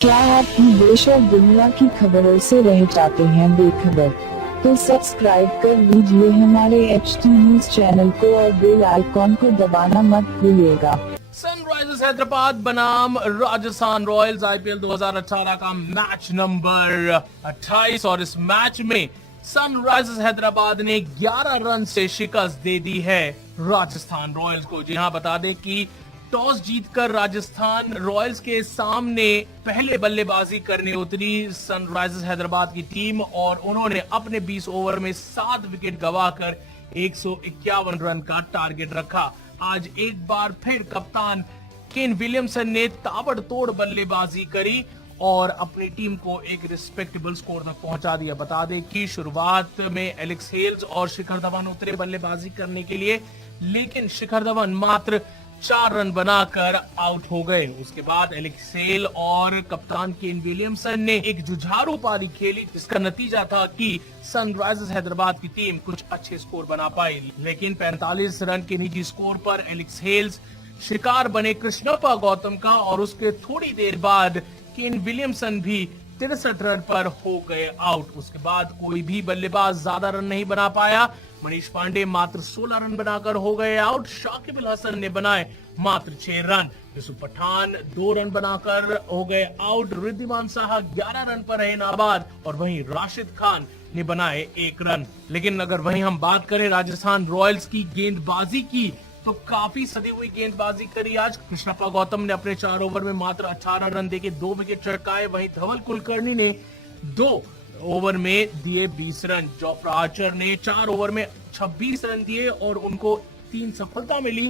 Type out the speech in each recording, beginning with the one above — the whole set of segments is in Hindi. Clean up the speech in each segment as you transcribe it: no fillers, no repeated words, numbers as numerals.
क्या आप भी देश और दुनिया की खबरों से रह जाते हैं बेखबर? तो सब्सक्राइब कर लीजिए हमारे HT न्यूज चैनल को और बेल आइकॉन को दबाना मत भूलिएगा। सनराइजर्स हैदराबाद बनाम राजस्थान रॉयल्स IPL 2018 का मैच नंबर 28 और इस मैच में सनराइजर्स हैदराबाद ने 11 रन से शिकस्त दे दी है राजस्थान रॉयल्स को। जी हां, बता दें कि टॉस जीतकर राजस्थान रॉयल्स के सामने पहले बल्लेबाजी करने उतरी सनराइजर्स हैदराबाद की टीम और उन्होंने अपने 20 ओवर में 7 विकेट गंवाकर 151 रन का टारगेट रखा। आज एक बार फिर कप्तान केन विलियमसन ने ताबड़तोड़ बल्लेबाजी करी और अपनी टीम को एक रिस्पेक्टेबल स्कोर तक पहुंचा दिया। बता दें कि शुरुआत में एलेक्स हेल्स और शिखर धवन उतरे बल्लेबाजी करने के लिए, लेकिन शिखर धवन मात्र 4 रन बनाकर आउट हो गए। उसके बाद एलेक्स हेल और कप्तान केन विलियमसन ने एक जुझारू पारी खेली, जिसका नतीजा था कि सनराइजर्स हैदराबाद की टीम कुछ अच्छे स्कोर बना पाई, लेकिन 45 रन के निजी स्कोर पर एलेक्स हेल्स शिकार बने कृष्णप्पा गौतम का और उसके थोड़ी देर बाद केन विलियमसन भी 63 रन पर हो गए आउट। उसके बाद कोई भी बल्लेबाज ज्यादा रन नहीं बना पाया। मनीष पांडे मात्र 16 रन बनाकर हो गए आउट। शाकिब अल हसन ने बनाए मात्र 6 रन। यूसुफ पठान 2 रन बनाकर हो गए आउट। रिद्धिमान साहा 11 रन पर रहे नाबाद और वहीं राशिद खान ने बनाए 1 रन। लेकिन अगर वहीं हम बात करें राजस्थान रॉयल्स की गेंदबाजी की, तो काफी सदी हुई गेंदबाजी करी आज। कृष्णप्पा गौतम ने अपने 4 ओवर में मात्र 18 रन देके 2 विकेट चटकाए। वहीं धवल कुलकर्णी ने 2 ओवर में दिए 20 रन। जोफ्रा आर्चर ने 4 ओवर में 26 रन दिए और उनको 3 सफलता मिली।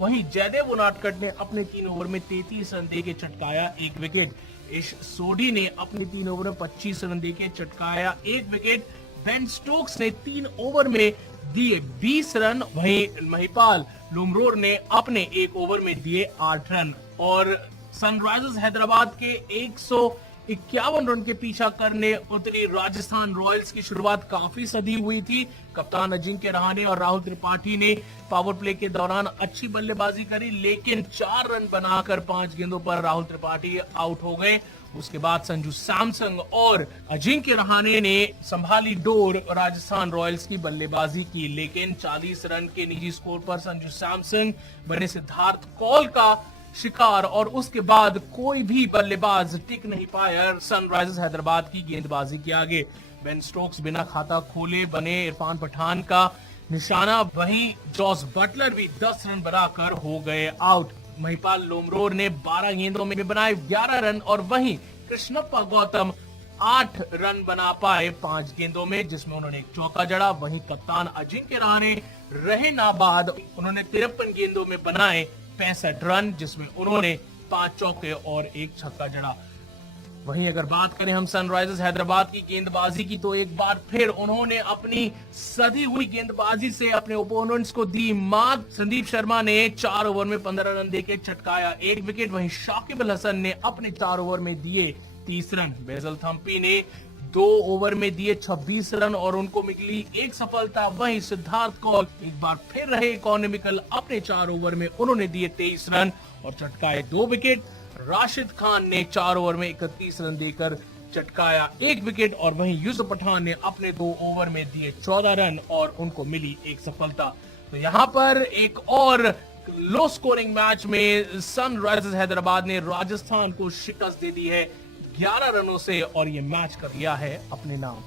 वहीं जयदेव उनादकट ने अपने 3 ओवर में 33 रन देके चटकाया 1 विकेट। इश सोढी ने अपने 3 ओवर में 25 रन देके चटकाया 1 विकेट। बेन स्टोक्स ने 3 ओवर में दिए 20 रन। वहीं महिपाल लुमरोर ने अपने 1 ओवर में दिए 8 रन। और सनराइजर्स हैदराबाद के 151 रन के पीछा करने उतरी राजस्थान रॉयल्स की शुरुआत काफी सधी हुई थी। कप्तान अजिंक्य रहाणे और राहुल त्रिपाठी ने पावर प्ले के दौरान अच्छी बल्लेबाजी करी, लेकिन 4 रन बनाकर 5 गेंदों पर राहुल त्रिपाठी आउट हो गए। उसके बाद संजू सैमसन और अजिंक्य रहाणे ने संभाली डोर राजस्थान रॉयल्स की बल्लेबाजी की, लेकिन 40 रन के निजी स्कोर पर संजू सैमसन बने सिद्धार्थ कौल का शिकार और उसके बाद कोई भी बल्लेबाज टिक नहीं पाया सनराइजर्स हैदराबाद की गेंदबाजी के आगे। बेन स्टोक्स बिना खाता खोले बने इरफान पठान का निशाना। वहीं जॉस बटलर भी 10 रन बनाकर हो गए आउट। महिपाल लोमरोर ने 12 गेंदों में बनाए 11 रन और वहीं कृष्णप्पा गौतम 8 रन बना पाए 5 गेंदों में, जिसमें उन्होंने एक चौका जड़ा। वहीं कप्तान अजिंक्य रहाणे रहे नाबाद, उन्होंने 53 गेंदों में बनाए 65 रन, जिसमें उन्होंने 5 चौके और 1 छक्का जड़ा। वहीं अगर बात करें हम सनराइजर्स हैदराबाद की गेंदबाजी की, तो एक बार फिर उन्होंने अपनी सधी हुई गेंदबाजी से अपने ओपोनेंट्स को दी मात। संदीप शर्मा ने 4 ओवर में 15 रन देके चटकाया 1 विकेट। वहीं शाकिब अल हसन ने अपने 4 ओवर में दिए 30 रन। बेजल थम्पी ने 2 ओवर में दिए 26 रन और उनको मिली 1 सफलता। वहीं सिद्धार्थ कौल एक बार फिर रहे इकोनॉमिकल, अपने 4 ओवर में उन्होंने दिए 23 रन और चटकाए 2 विकेट। राशिद खान ने 4 ओवर में 31 रन देकर चटकाया 1 विकेट और वहीं यूसुफ पठान ने अपने 2 ओवर में दिए 14 रन और उनको मिली 1 सफलता। तो यहाँ पर एक और लो स्कोरिंग मैच में सनराइजर्स हैदराबाद ने राजस्थान को शिकस्त दे दी है 11 रनों से और ये मैच कर लिया है अपने नाम।